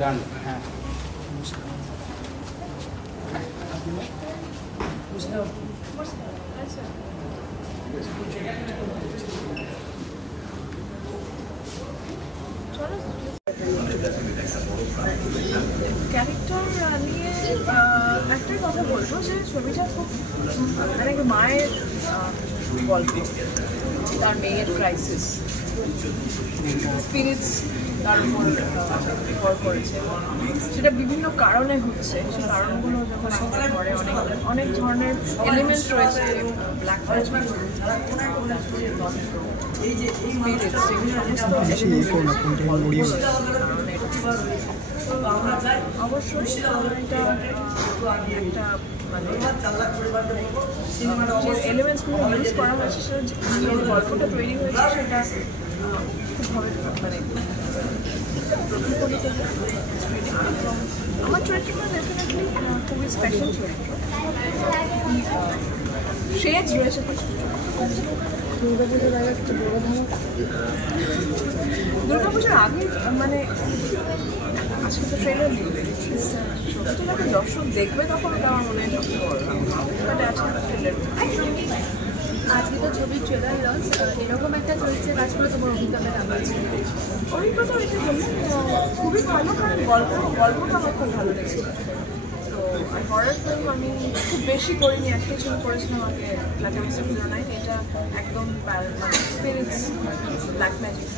ডান। হ্যাঁ ক্যারেক্টার নিয়ে একটাই কথা বলবো যে ছবিটা খুব মানে মায়ের গল্প, তার মেয়ের ক্রাইসিস, স্পিরিটস তার উপর নির্ভর করেছে। সেটা বিভিন্ন কারণে হচ্ছে, সেই কারণগুলো যখন একবার পরে অনেক ধরনের এলিমেন্টস রয়েছে, ব্ল্যাক ম্যাজিক, স্পিরিটস, সেগুলো সমস্ত অবশ্যই এটা একটা মানে যে এলিমেন্টসগুলো ইউজ করা হয়েছে সেটা যে গল্পটা তৈরি হয়েছে সেটা খুবভাবে মানে প্রতিফলিত। আমার চরিত্রটা ডেফিনেটলি খুবই স্পেশাল চরিত্র, শেডস রয়েছে প্রচুর। দুর্গাপুজোর আগে মানে আজকে তো ট্রেলার দিবে, ছবিটাকে দর্শক দেখবে তখন ওটা আমার মনে হয় সবচেয়ে বড়। বাট আজকে ট্রেলার, আজকে তো ছবির ট্রেলার লঞ্চ, এরকম একটা চরিত্রে কাজ করে তোমার অভিজ্ঞতা কেমন ছিল? অভিজ্ঞতা হয়েছে বললাম খুবই ভালো, কারণ গল্পটা আমার খুব ভালো লেগেছে। তো হরর ফিল্ম আমি খুব বেশি করিনি, একটাই ছবি করেছিলাম আগে, ফ্ল্যাটার সিজনাই, এটা একদম স্পিরিটস ব্ল্যাক ম্যাজিক।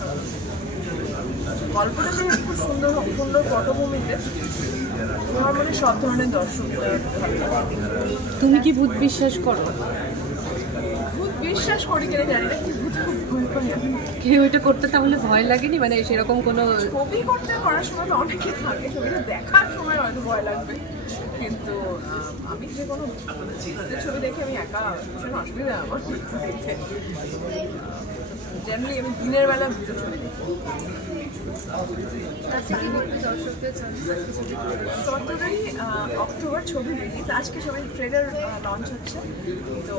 গল্পটা যে খুব সুন্দর সুন্দর পটভূমিতে আমার মনে সব ধরনের দর্শক ভালো লাগে। তুমি কি ভূত বিশ্বাস করো? ভূত বিশ্বাস করি কিনা জানি না, কিন্তু ভূত খুব ভয় পাই আমি। কেউ এটা করতে তাহলে ভয় লাগেনি? মানে সেরকম কোনো ছবি করার সময় তো অনেকে থাকে, ছবিটা দেখার সময় হয়তো ভয় লাগবে, কিন্তু আমি যে কোনো ছবি দেখে আমি একা ভীষণ অসুবিধা আমার দেখতে। জেনারেলি আমি দিনের বেলা ভূতের ছবি দেখি। 17ই অক্টোবর ছবি রিলিজ, আজকে সবাই ট্রেলার লঞ্চ হচ্ছে, তো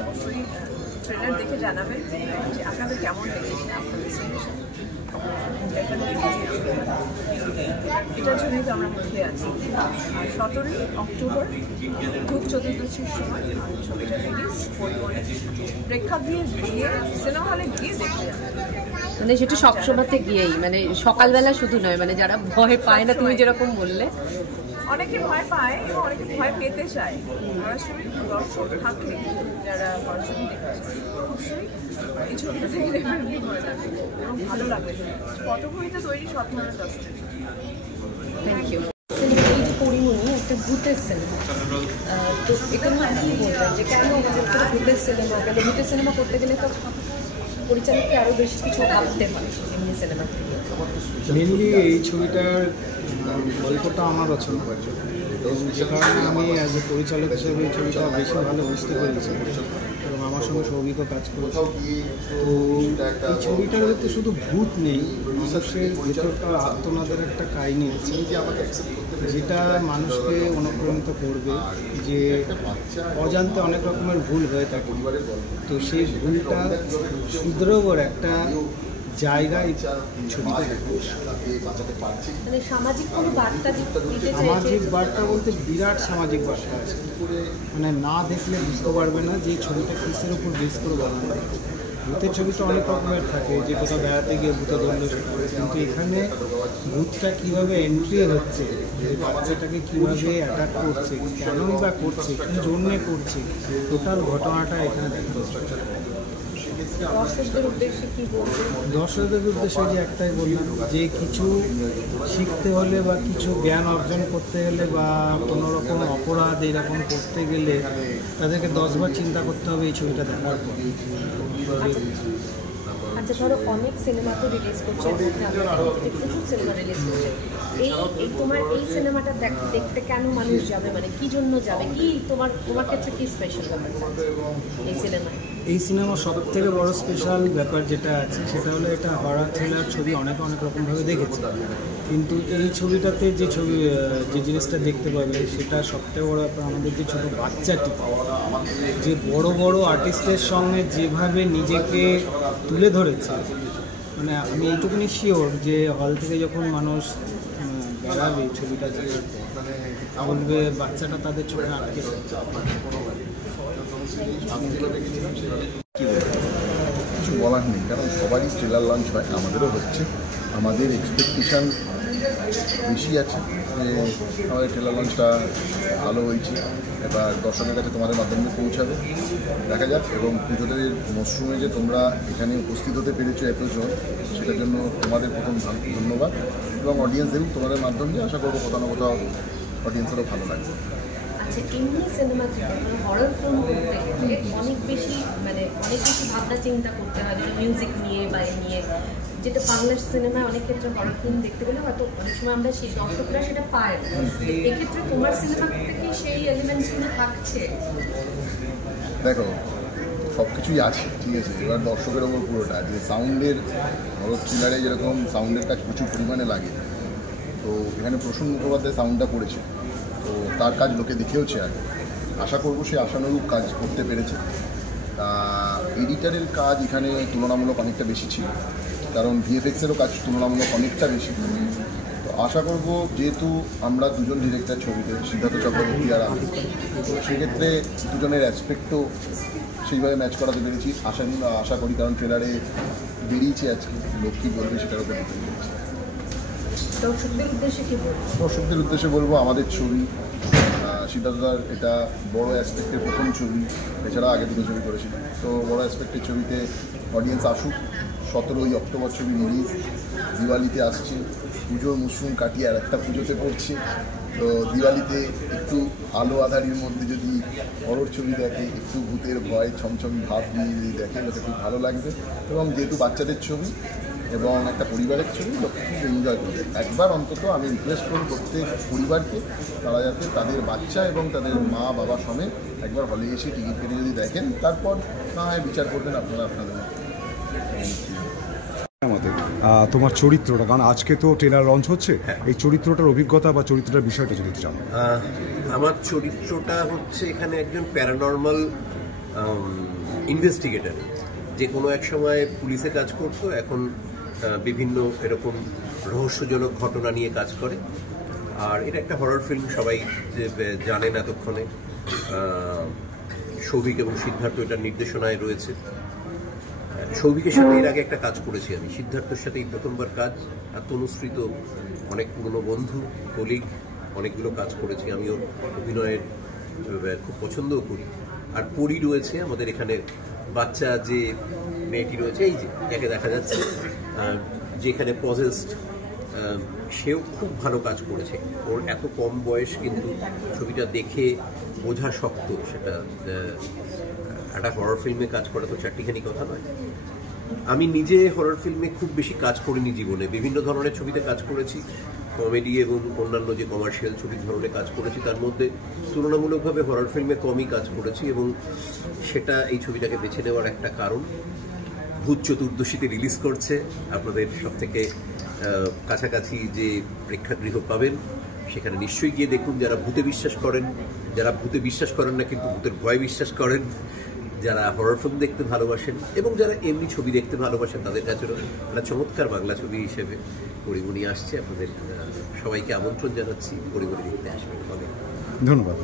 অবশ্যই ট্রেলার দেখে জানাবেন যে আপনাদের কেমন লেগেছে, আপনাদের সাজেশন। এটার জন্যই তো আমরা মধ্যে আছি। আর 17ই অক্টোবর ভূত চতুর্দশীর সময় ছবিটা রিলিজ, পরিবহনে প্রেক্ষাগৃহে গিয়ে সিনেমা হলে গিয়ে দেখতে যাবে। মানে সেটা সবসময়তে গিয়েই, মানে সকালবেলা শুধু নয়, মানে যারা ভয় পায় না, তুমি যেরকম বললে অনেকে ভয় পায় এবং অনেকে ভয় পেতে চায়, সরাসরি দর্শক থাকলে যারা সরাসরি দেখতে চায় অবশ্যই এই ছবিটা থেকে ডেফিনেটলি ভয় লাগবে এবং ভালো লাগবে। পটভূমিতে তৈরি সব ধরনের দর্শক। Thank you. এই যে পরিমণি একটা ভূতের সিনেমা, তো এখানে কি বলবেন যে কেন ভূতের সিনেমা, কেন ভূতের সিনেমা করতে গেলে তো পরিচালককে আরও বেশি কিছু ভাবতে হয় এমনি সিনেমা থেকে? মেনলি এই ছবিটার গল্পটা আমার রচনা করেছে, সে কারণে আমি অ্যাজ এ পরিচালক হিসেবে এই ছবিটা বেশি ভালো বুঝতে পেরেছি এবং আমার সঙ্গে সৌভিক কাজ করেছে। তো এই ছবিটার ভেতরে শুধু ভূত নেই, মানুষের ভেতরকার আত্মনাদের একটা কাহিনী আছে যেটা মানুষকে অনুপ্রাণিত করবে যে অজান্তে অনেক রকমের ভুল হয়ে থাকে, তো সেই ভুলটা শুধরোবার একটা জায়গায় ছবিতে মানে সামাজিক কোনো বার্তা, সামাজিক বার্তা বলতে বিরাট সামাজিক বার্তা আছে, মানে না দেখলে বুঝতে পারবে না যে ছবিটা কিসের উপর বেস করে বানানো। ভূতের ছবিটা অনেক রকমের থাকে, যে কোথাও বেড়াতে গিয়ে ভূতে ধরলো, কিন্তু এখানে ভূতটা কীভাবে এন্ট্রি হচ্ছে, বাচ্চাটাকে কীভাবে অ্যাটাক করছে, কেনই বা করছে, কী জন্যে করছে, টোটাল ঘটনাটা এখানে দেখা যাচ্ছে। দর্শকদের উদ্দেশ্যে যে একটাই বললাম যে কিছু শিখতে হলে বা কিছু জ্ঞান অর্জন করতে গেলে বা কোনো রকম অপরাধ এরকম করতে গেলে তাদেরকে 10 বার চিন্তা করতে হবে এই ছবিটা দেখার পর। আচ্ছা, ধরো অনেক সিনেমা তো রিলিজ করছে, প্রচুর সিনেমা রিলিজ করছে, এই তোমার এই সিনেমাটা দেখতে কেন মানুষ যাবে, মানে কি জন্য যাবে, কি তোমার ক্ষেত্রে কি স্পেশাল ব্যাপারটা এই সিনেমায়? এই সিনেমা সব থেকে বড় স্পেশাল ব্যাপার যেটা আছে সেটা হলো এটা হরর থ্রিলার ছবি অনেক রকমভাবে দেখেছি, কিন্তু এই ছবিটাতে যে জিনিসটা দেখতে পাবে সেটা সবথেকে বড় ব্যাপার, আমাদের যে ছোটো বাচ্চাটি যে বড় বড় আর্টিস্টের সঙ্গে যেভাবে নিজেকে তুলে ধরেছে, মানে আমি এইটুকুনি শিওর যে হল থেকে যখন মানুষ বেড়াবে ছবিটা যে বলবে বাচ্চাটা তাদের চোখে আটকে কিছু বলার নেই, কারণ সবারই ট্রেলার লঞ্চ হয়, আমাদেরও হচ্ছে। আমাদের এক্সপেকটেশান বেশি আছে যে আমাদের ট্রেলার লঞ্চটা ভালো হয়েছে, এবার দর্শকের কাছে তোমাদের মাধ্যমে পৌঁছাবে, দেখা যাক। এবং পুজোদের মরশুমে যে তোমরা এখানে উপস্থিত হতে পেরেছো এতজন, সেটার জন্য তোমাদের প্রথম ধন্যবাদ। এবং অডিয়েন্সেরও তোমাদের মাধ্যমে আশা করবো কোথাও না কোথাও অডিয়েন্সেরও ভালো লাগবে। আচ্ছা, এমনি সিনেমা হরর ফিল্ম করতে গেলে অনেক বেশি ভাবনা চিন্তা করতে হয়, যেটা মিউজিক নিয়ে বা নিয়ে, যেটা বাংলা সিনেমায় অনেক ক্ষেত্রে হরর ফিল্ম দেখতে গেলে হয়তো অনেক সময় আমরা সেই দর্শকরা সেটা পায় না। এক্ষেত্রে তোমার সিনেমা থেকে সেই এলিমেন্টসগুলো থাকছে? দেখো, সব কিছুই আছে, ঠিক আছে। এবার দর্শকের ওপর পুরোটা, যে সাউন্ডের হরর থ্রিলারে যেরকম সাউন্ডের কাজ প্রচুর পরিমাণে লাগে, তো এখানে প্রসূন মুখোপাধ্যায় সাউন্ডটা করেছে, তো তার কাজ লোকে দেখেওছে। আর আশা করবো সে আশানুরূপ কাজ করতে পেরেছে। এডিটারের কাজ এখানে তুলনামূলক অনেকটা বেশি ছিল, কারণ ভিএফএক্সেরও কাজ তুলনামূলক অনেকটা বেশি। তো আশা করব, যেহেতু আমরা দুজন ডিরেক্টর ছবিতে, সিদ্ধার্থ চক্রবর্তী আর আমি, তো সেক্ষেত্রে দুজনের অ্যাসপেক্টও সেইভাবে ম্যাচ করাতে পেরেছি আশা করি। কারণ ট্রেলারে বেরিয়েছে আজকে, লোক কী বলবে সেটার উপর ডিপেন্ড করছে। দর্শকদের উদ্দেশ্যে বলবো, আমাদের ছবি সিদ্ধার্থদার এটা বড় অ্যাসপেক্টের প্রথম ছবি, এছাড়া আগে দুটো ছবি করেছিল, তো বড় অ্যাসপেক্টের ছবিতে অডিয়েন্স আসুক। 17ই অক্টোবর ছবি রিলিজ, দিওয়ালিতে আসছে, পুজোর মরশুম কাটিয়ে আর একটা পুজোতে পড়ছে, তো দিওয়ালিতে একটু আলো আধারির মধ্যে যদি হরর ছবি দেখে, একটু ভূতের ভয় ছমছম ভাব নিয়ে যদি দেখে, ওটা খুব ভালো লাগবে। এবং যেহেতু বাচ্চাদের ছবি এবং একটা পরিবারের ছবি, লোককে খুব এনজয় করবে। একবার অন্তত আমি রিকোয়েস্ট করব প্রত্যেক পরিবারকে, তারা যাতে তাদের বাচ্চা এবং তাদের মা বাবা সমেত একবার হলে এসে টিকিট কেটে যদি দেখেন, তারপর না হয় বিচার করবেন আপনারা আপনাদের। তোমার চরিত্রটা, কারণ আজকে তো ট্রেলার লঞ্চ হচ্ছে, এই চরিত্রটার অভিজ্ঞতা বা চরিত্রটার বিষয়টা যদি জানো। আমার চরিত্রটা হচ্ছে এখানে একজন প্যারানর্মাল ইনভেস্টিগেটর, যে কোনো এক সময় পুলিশে কাজ করতো, এখন বিভিন্ন এরকম রহস্যজনক ঘটনা নিয়ে কাজ করে। আর এটা একটা হরর ফিল্ম, সবাই জানেন এতক্ষণে। সৌভিক এবং সিদ্ধার্থ এটার নির্দেশনায় রয়েছে। সৌভিকের সাথে এর আগে একটা কাজ করেছি আমি, সিদ্ধার্থের সাথে এই প্রথমবার কাজ। আর তনুশ্রী তো অনেক পুরনো বন্ধু, কলিগ, অনেকগুলো কাজ করেছি। আমিও অভিনয়ের খুব পছন্দও করি। আর পরি রয়েছে আমাদের এখানে, বাচ্চা যে মেয়েটি রয়েছে, এই যে যাকে দেখা যাচ্ছে, যেখানে পজেসড, সেও খুব ভালো কাজ করেছে। ওর এত কম বয়স, কিন্তু ছবিটা দেখে বোঝা শক্ত, সেটা একটা হরর ফিল্মে কাজ করা তো চারটিখানি কথা নয়। আমি নিজে হরর ফিল্মে খুব বেশি কাজ করিনি জীবনে, বিভিন্ন ধরনের ছবিতে কাজ করেছি, কমেডি এবং অন্যান্য যে কমার্শিয়াল ছবির ধরনের কাজ করেছি, তার মধ্যে তুলনামূলকভাবে হরর ফিল্মে কমই কাজ করেছি। এবং সেটা এই ছবিটাকে বেছে নেওয়ার একটা কারণ। ভূত চতুর্দশীতে রিলিজ করছে, আপনাদের সব থেকে কাছাকাছি যে প্রেক্ষাগৃহ পাবেন সেখানে নিশ্চয়ই গিয়ে দেখুন। যারা ভূতে বিশ্বাস করেন, যারা ভূতে বিশ্বাস করেন না কিন্তু ভূতের ভয় বিশ্বাস করেন, যারা হরর ফিল্ম দেখতে ভালোবাসেন এবং যারা এমনি ছবি দেখতে ভালোবাসেন, তাদের কাছেও একটা চমৎকার বাংলা ছবি হিসেবে পরিমণি আসছে। আপনাদের সবাইকে আমন্ত্রণ জানাচ্ছি, পরিমণি দেখতে আসবেন। ধন্যবাদ।